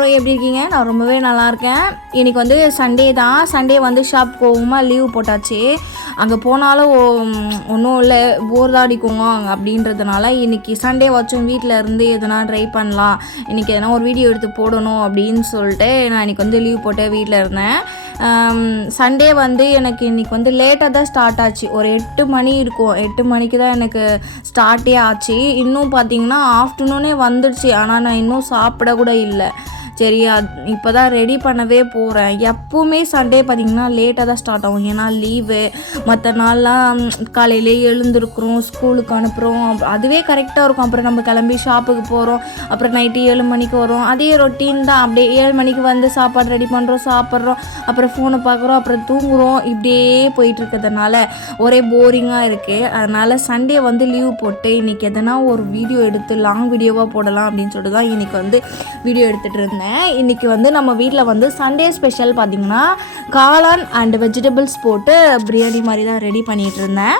எல்லோரும் எப்படி இருக்கீங்க? நான் ரொம்பவே நல்லாயிருக்கேன். இன்றைக்கி வந்து சண்டே தான். சண்டே வந்து ஷாப் போகுமா லீவ் போட்டாச்சு. அங்கே போனாலும் ஒன்றும் இல்லை, போர் தான் அடிக்குங்க அப்படின்றதுனால இன்றைக்கி சண்டே வாச்சும் வீட்டில் இருந்து எதனா ட்ரை பண்ணலாம், இன்றைக்கி எதனா ஒரு வீடியோ எடுத்து போடணும் அப்படின்னு சொல்லிட்டு நான் இன்றைக்கி வந்து லீவ் போட்டு வீட்டில் இருந்தேன். சண்டே வந்து எனக்கு இன்றைக்கி வந்து லேட்டாக தான் ஸ்டார்ட் ஆச்சு. ஒரு 8 மணி இருக்கும். 8 மணிக்கு தான் எனக்கு ஸ்டார்ட்டே ஆச்சு. இன்னும் பார்த்திங்கன்னா ஆஃப்டர்நூனே வந்துடுச்சு. ஆனால் நான் இன்னும் சாப்பிட கூட இல்லை. சரி, இப்போ தான் ரெடி பண்ணவே போகிறேன். எப்போவுமே சண்டே பார்த்திங்கன்னா லேட்டாக தான் ஸ்டார்ட் ஆகும். ஏன்னா லீவு, மற்ற நாள்லாம் காலையிலே எழுந்திருக்கிறோம், ஸ்கூலுக்கு அனுப்புகிறோம், அதுவே கரெக்டாக இருக்கும். அப்புறம் நம்ம கிளம்பி ஷாப்புக்கு போகிறோம், அப்புறம் நைட்டு 7 மணிக்கு வரும். அதே ரொட்டீன் தான். அப்படியே 7 மணிக்கு வந்து சாப்பாடு ரெடி பண்ணுறோம், சாப்பிட்றோம், அப்புறம் ஃபோனை பார்க்குறோம், அப்புறம் தூங்குகிறோம். இப்படியே போயிட்டுருக்கிறதுனால ஒரே போரிங்காக இருக்குது. அதனால் சண்டே வந்து லீவ் போட்டு இன்றைக்கி எதனா ஒரு வீடியோ எடுத்து லாங் வீடியோவாக போடலாம் அப்படின்னு சொல்லிட்டு தான் இன்றைக்கி வந்து வீடியோ எடுத்துகிட்டு இருந்தேன். இன்றைக்கி வந்து நம்ம வீட்டில் வந்து சண்டே ஸ்பெஷல் பார்த்திங்கன்னா காளான் அண்ட் வெஜிடபிள்ஸ் போட்டு பிரியாணி மாதிரி தான் ரெடி பண்ணிகிட்டு இருந்தேன்.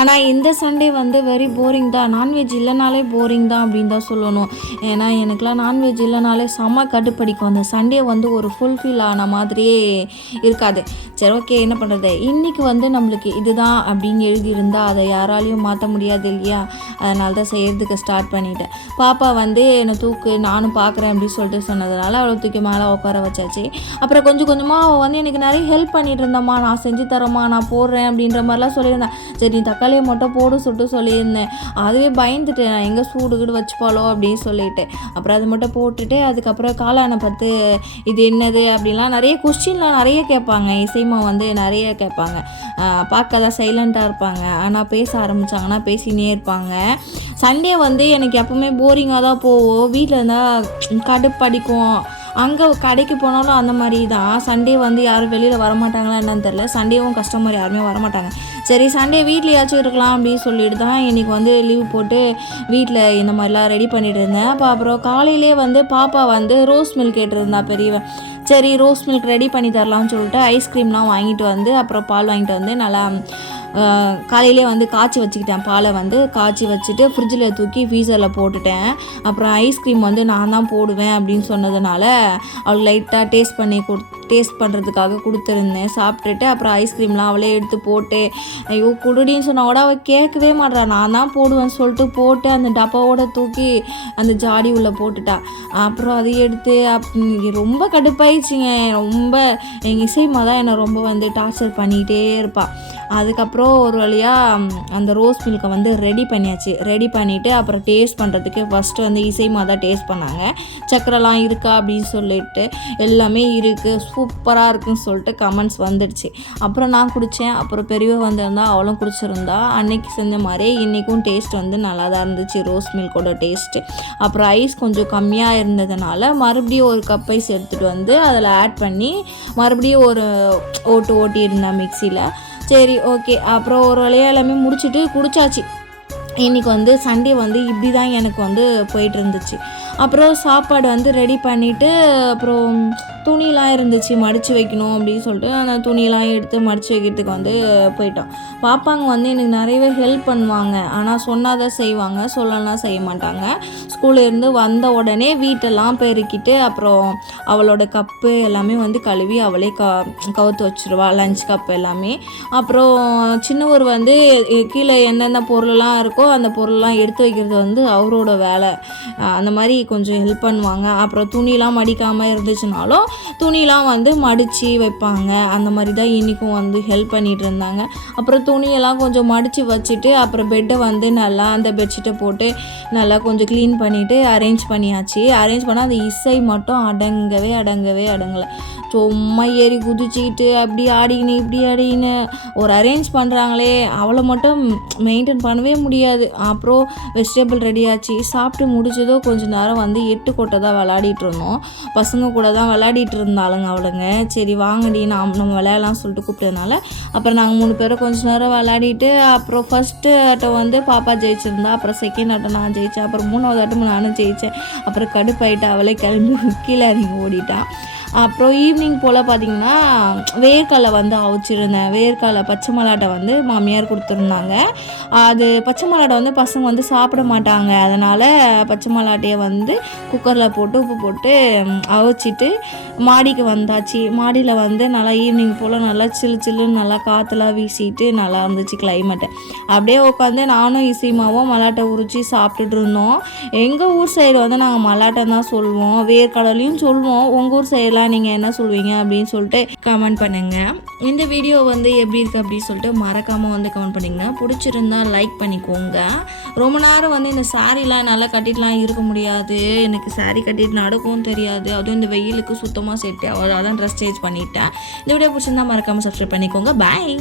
ஆனால் இந்த சண்டே வந்து வெரி போரிங் தான். நான்வெஜ் இல்லைனாலே போரிங் தான் அப்படின்னு தான் சொல்லணும். ஏன்னா எனக்குலாம் நான்வெஜ் இல்லைனாலே செம்ம கடுப்படிக்கும். அந்த சண்டே வந்து ஒரு ஃபுல்ஃபில் ஆன மாதிரியே இருக்காது. சரி, ஓகே, என்ன பண்ணுறது, இன்றைக்கி வந்து நம்மளுக்கு இதுதான் அப்படின்னு எழுதியிருந்தால் அதை யாராலையும் மாற்ற முடியாது இல்லையா? அதனால தான் செய்கிறதுக்கு ஸ்டார்ட் பண்ணிட்டேன். பாப்பா வந்து என்னை தூக்கு, நானும் பார்க்குறேன் அப்படின்னு சொல்லிட்டு சொன்னதுனால அவளை தூக்கி மேலே உட்கார வச்சாச்சு. அப்புறம் கொஞ்சம் கொஞ்சமாக அவள் வந்து எனக்கு நிறைய ஹெல்ப் பண்ணிட்டு இருந்தம்மா, நான் செஞ்சு தரேம்மா, நான் போடுறேன் அப்படின்ற மாதிரிலாம் சொல்லியிருந்தேன். சரி, நீ தக்காளியை மட்டும் போடு சொல்லிட்டு சொல்லியிருந்தேன். அதுவே பயந்துட்டு நான் எங்கே சூடுகிடு வச்சுப்பாளோ அப்படின்னு சொல்லிட்டு அப்புறம் அதை மட்டும் போட்டுட்டு அதுக்கப்புறம் காளானை பார்த்து இது என்னது அப்படின்லாம் நிறைய கொஸ்டின்லாம் நிறைய கேட்பாங்க. இசைமா வந்து நிறைய கேட்பாங்க. பார்க்க தான் சைலண்ட்டாக இருப்பாங்க, ஆனால் பேச ஆரம்பித்தாங்கன்னா பேசினே இருப்பாங்க. சண்டே வந்து எனக்கு எப்பவுமே போரிங்காக தான் போவோம். வீட்டில் இருந்தால் கடுப்படிக்கும். அங்கே கடைக்கு போனாலும் அந்த மாதிரி தான். சண்டே வந்து யாரும் வெளியில் வரமாட்டாங்களா என்னன்னு தெரில. சண்டேவும் கஸ்டமர் யாருமே வரமாட்டாங்க. சரி, சண்டே வீட்லையாச்சும் இருக்கலாம் அப்படின்னு சொல்லிட்டு தான் இன்றைக்கி வந்து லீவ் போட்டு வீட்டில் இந்த மாதிரிலாம் ரெடி பண்ணிகிட்டு இருந்தேன். அப்புறம் காலையிலே வந்து பாப்பா வந்து ரோஸ் மில்க் கேட்டிருந்தா பெரியவன். சரி, ரோஸ் மில்க் ரெடி பண்ணி தரலாம்னு சொல்லிட்டு ஐஸ்கிரீம்லாம் வாங்கிட்டு வந்து அப்புறம் பால் வாங்கிட்டு வந்து நல்லா காலையிலே வந்து காய்ச்சி வச்சுக்கிட்டேன். பாலை வந்து காய்ச்சி வச்சுட்டு ஃப்ரிட்ஜில் தூக்கி ஃப்ரீசரில் போட்டுட்டேன். அப்புறம் ஐஸ்கிரீம் வந்து நான் தான் போடுவேன் அப்படின்னு சொன்னதுனால அவளுக்கு லைட்டாக டேஸ்ட் பண்ணுறதுக்காக கொடுத்துருந்தேன். சாப்பிட்டுட்டு அப்புறம் ஐஸ்கிரீம்லாம் அவளே எடுத்து போட்டு ஐயோ குடுடின்னு சொன்னால் கூட அவள் கேட்கவே மாட்றா. நான் தான் போடுவேன்னு சொல்லிட்டு போட்டு அந்த டப்பாவோட தூக்கி அந்த ஜாடி உள்ளே போட்டுட்டா. அப்புறம் அதை எடுத்து ரொம்ப கடுப்பாயிடுச்சிங்க. ரொம்ப எங்கள் இசைமா தான் என்னை ரொம்ப வந்து டார்ச்சர் பண்ணிக்கிட்டே இருப்பாள். அதுக்கப்புறம் ஒரு வழியாக அந்த ரோஸ் மில்கை வந்து ரெடி பண்ணியாச்சு. ரெடி பண்ணிவிட்டு அப்புறம் டேஸ்ட் பண்ணுறதுக்கு ஃபஸ்ட்டு வந்து இசைமா தான் டேஸ்ட் பண்ணாங்க. சக்கரைலாம் இருக்கா அப்படின்னு சொல்லிட்டு எல்லாமே இருக்குது, சூப்பராக இருக்குன்னு சொல்லிட்டு கமெண்ட்ஸ் வந்துடுச்சு. அப்புறம் நான் குடித்தேன். அப்புறம் பெரியவ வந்திருந்தா, அவளும் குடிச்சிருந்தா. அன்னைக்கு செஞ்ச மாதிரியே இன்றைக்கும் டேஸ்ட் வந்து நல்லா தான் இருந்துச்சு, ரோஸ் மில்கோட டேஸ்ட்டு. அப்புறம் ஐஸ் கொஞ்சம் கம்மியாக இருந்ததுனால மறுபடியும் ஒரு கப் ஐஸ் எடுத்துகிட்டு வந்து அதில் ஆட் பண்ணி மறுபடியும் ஒரு ஓட்டி இருந்தேன் மிக்சியில். சரி, ஓகே, அப்புறம் ஒரு வழியாக எல்லாமே முடிச்சுட்டு குடிச்சாச்சு. இன்றைக்கி வந்து சண்டே வந்து இப்படி தான் எனக்கு வந்து போயிட்டு இருந்துச்சு. அப்புறம் சாப்பாடு வந்து ரெடி பண்ணிவிட்டு அப்புறம் துணிலாம் இருந்துச்சு மடித்து வைக்கணும் அப்படின்னு சொல்லிட்டு அந்த துணியெலாம் எடுத்து மடித்து வைக்கிறதுக்கு வந்து போயிட்டோம். பாப்பாங்க வந்து எனக்கு நிறையவே ஹெல்ப் பண்ணுவாங்க. ஆனால் சொன்னால் தான் செய்வாங்க, சொல்லலாம் செய்ய மாட்டாங்க. ஸ்கூல்லேருந்து வந்த உடனே வீட்டெல்லாம் பெருக்கிட்டு அப்புறம் அவளோட கப்பு எல்லாமே வந்து கழுவி அவளே கவுத்து வச்சுருவா, லஞ்ச் கப் எல்லாமே. அப்புறம் சின்னவர் வந்து கீழே என்னென்ன பொருளெலாம் இருக்கோ அந்த பொருளெலாம் எடுத்து வைக்கிறது வந்து அவரோட வேலை. அந்த மாதிரி கொஞ்சம் ஹெல்ப் பண்ணுவாங்க. அப்புறம் துணிலாம் மடிக்காமல் இருந்துச்சுனாலும் துணிலாம் வந்து மடித்து வைப்பாங்க. அந்த மாதிரி தான் இன்றைக்கும் வந்து ஹெல்ப் பண்ணிகிட்டு இருந்தாங்க. அப்புறம் துணியெல்லாம் கொஞ்சம் மடித்து வச்சுட்டு அப்புறம் பெட்டை வந்து நல்லா அந்த பெட்ஷீட்டை போட்டு நல்லா கொஞ்சம் க்ளீன் பண்ணிவிட்டு அரேஞ்ச் பண்ணியாச்சு. அரேஞ்ச் பண்ணால் அந்த இசை மட்டும் அடங்கலை. சும்மா ஏறி குதிச்சிக்கிட்டு அப்படி ஆடிக்கின்னு இப்படி ஆடிக்கின்னு ஒரு அரேஞ்ச் பண்ணுறாங்களே, அவளை மட்டும் மெயின்டைன் பண்ணவே முடியாது. அப்புறம் வெஜிடபிள் ரெடி ஆச்சு. சாப்பிட்டு முடிச்சதோ கொஞ்சம் நேரம் வந்து 8 கொட்டை தான் விளையாடிட்டு இருந்தோம். பசங்க கூட தான் விளையாடிட்டு இருந்தாளுங்க அவளுங்க. சரி வாங்கடி நம்ம விளையாடலாம் சொல்லிட்டு கூப்பிட்டதுனால அப்புறம் நாங்கள் 3 பேரும் கொஞ்சம் நேரம் விளையாடிட்டு அப்புறம் ஃபஸ்ட்டு ஆட்டம் வந்து பாப்பா ஜெயிச்சிருந்தா. அப்புறம் செகண்ட் ஆட்டம் நான் ஜெயித்தேன். அப்புறம் 3வது ஆட்டம் நானும் ஜெயித்தேன். அப்புறம் கடுப்பாயிட்டு அவளே கிளம்பி கீழே இறங்கி ஓடிட்டான். அப்புறம் ஈவினிங் போல் பார்த்திங்கன்னா வேர்க்கடலை வந்து அவிச்சிருந்தேன். வேர்க்கடலை பச்சை மல்லாட்டை வந்து மாமியார் கொடுத்துருந்தாங்க. அது பச்சை மல்லாட்டை வந்து பசங்க வந்து சாப்பிட மாட்டாங்க. அதனால் பச்சை மல்லாட்டையை வந்து குக்கரில் போட்டு உப்பு போட்டு அவிச்சிட்டு மாடிக்கு வந்தாச்சு. மாடியில் வந்து நல்லா ஈவினிங் போல் நல்லா சில்லுன்னு நல்லா காற்றுலாம் வீசிட்டு நல்லா இருந்துச்சு கிளைமேட்டு. அப்படியே உட்காந்து நானும் இசைமாவும் மல்லாட்டை உரித்து சாப்பிட்டுட்டு இருந்தோம். எங்கள் ஊர் சைடு வந்து நாங்கள் மல்லாட்டை தான் சொல்லுவோம், வேர்க்கடலையும் சொல்லுவோம். உங்கள் ஊர் சைடெலாம் நீங்கள் என்ன சொல்லுவீங்க அப்படின்னு சொல்லிட்டு கமெண்ட் பண்ணுங்கள். இந்த வீடியோ வந்து எப்படி இருக்குது அப்படின்னு சொல்லிட்டு மறக்காமல் வந்து கமெண்ட் பண்ணிங்க. பிடிச்சிருந்தா லைக் பண்ணிக்கோங்க. ரொம்ப நேரம் வந்து இந்த சாரீலாம் நல்லா கட்டிட்டுலாம் இருக்க முடியாது. எனக்கு சாரீ கட்டிட்டு நடக்கவும் தெரியாது. அதுவும் இந்த வெயிலுக்கு சுத்தமாக செட் ஆகாது. அதான் ட்ரெஸ் சேஞ்ச் பண்ணிட்டேன். இந்த வீடியோ பிடிச்சிருந்தா மறக்காமல் சப்ஸ்கிரைப் பண்ணிக்கோங்க. பாய்.